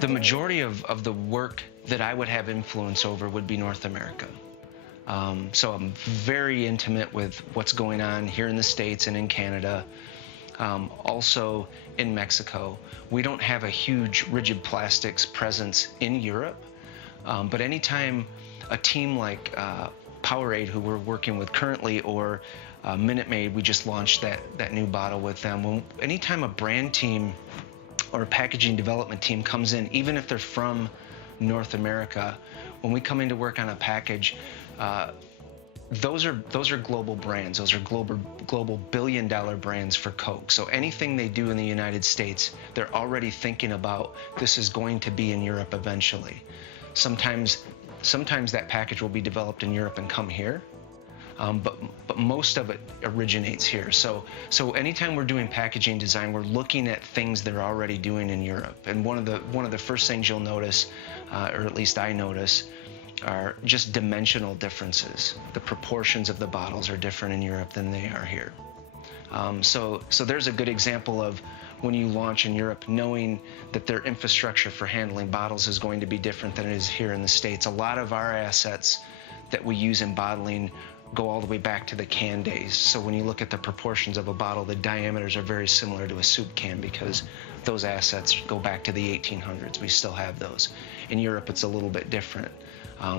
The majority of the work that I would have influence over would be North America. So I'm very intimate with what's going on here in the States and in Canada. Also in Mexico. We don't have a huge rigid plastics presence in Europe, but anytime a team like Powerade, who we're working with currently, or Minute Maid, we just launched that new bottle with them. Anytime a brand team or a packaging development team comes in, even if they're from North America, when we come in to work on a package, those are global brands. Those are global billion-dollar brands for Coke. So anything they do in the United States, they're already thinking about this is going to be in Europe eventually. Sometimes that package will be developed in Europe and come here, but most of it originates here. So anytime we're doing packaging design, we're looking at things they're already doing in Europe. And one of the first things you'll notice, or at least I notice, are just dimensional differences. The proportions of the bottles are different in Europe than they are here. So there's a good example of when you launch in Europe, knowing that their infrastructure for handling bottles is going to be different than it is here in the States. A lot of our assets that we use in bottling go all the way back to the can days. So when you look at the proportions of a bottle, the diameters are very similar to a soup can because those assets go back to the 1800s. We still have those. In Europe, it's a little bit different.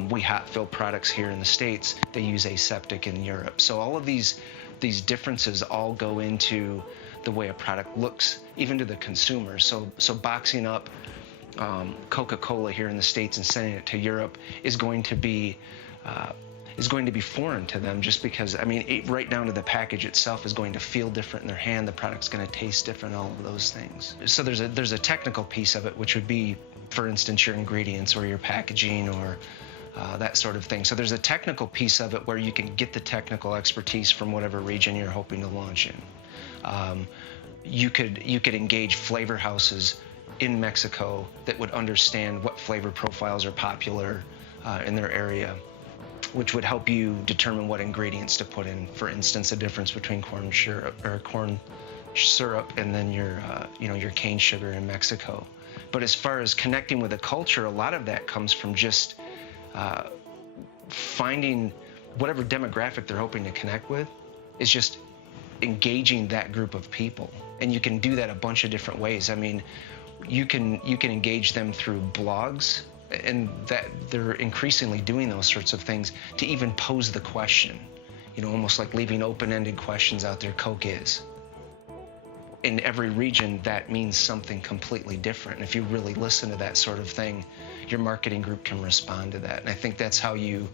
We hot fill products here in the States, they use aseptic in Europe. So all of these differences all go into the way a product looks, even to the consumer. So boxing up Coca-Cola here in the States and sending it to Europe is going to be foreign to them, just because, I mean, right down to the package itself is going to feel different in their hand. The product's going to taste different, all of those things. So there's a technical piece of it, which would be, for instance, your ingredients or your packaging or that sort of thing. So there's a technical piece of it where you can get the technical expertise from whatever region you're hoping to launch in. You could engage flavor houses in Mexico that would understand what flavor profiles are popular in their area, which would help you determine what ingredients to put in. For instance, the difference between corn syrup and then your cane sugar in Mexico. But as far as connecting with the culture, a lot of that comes from just finding whatever demographic they're hoping to connect with, is just engaging that group of people. And you can do that a bunch of different ways. I mean, you can engage them through blogs, and that they're increasingly doing those sorts of things to even pose the question, almost like leaving open-ended questions out there. Coke is. In every region, that means something completely different. And if you really listen to that sort of thing, your marketing group can respond to that. And I think that's how you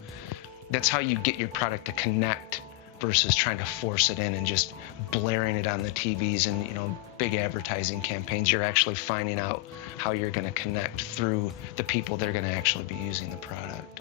get your product to connect versus trying to force it in and just blaring it on the TVs and big advertising campaigns. You're actually finding out how you're going to connect through the people that are going to actually be using the product.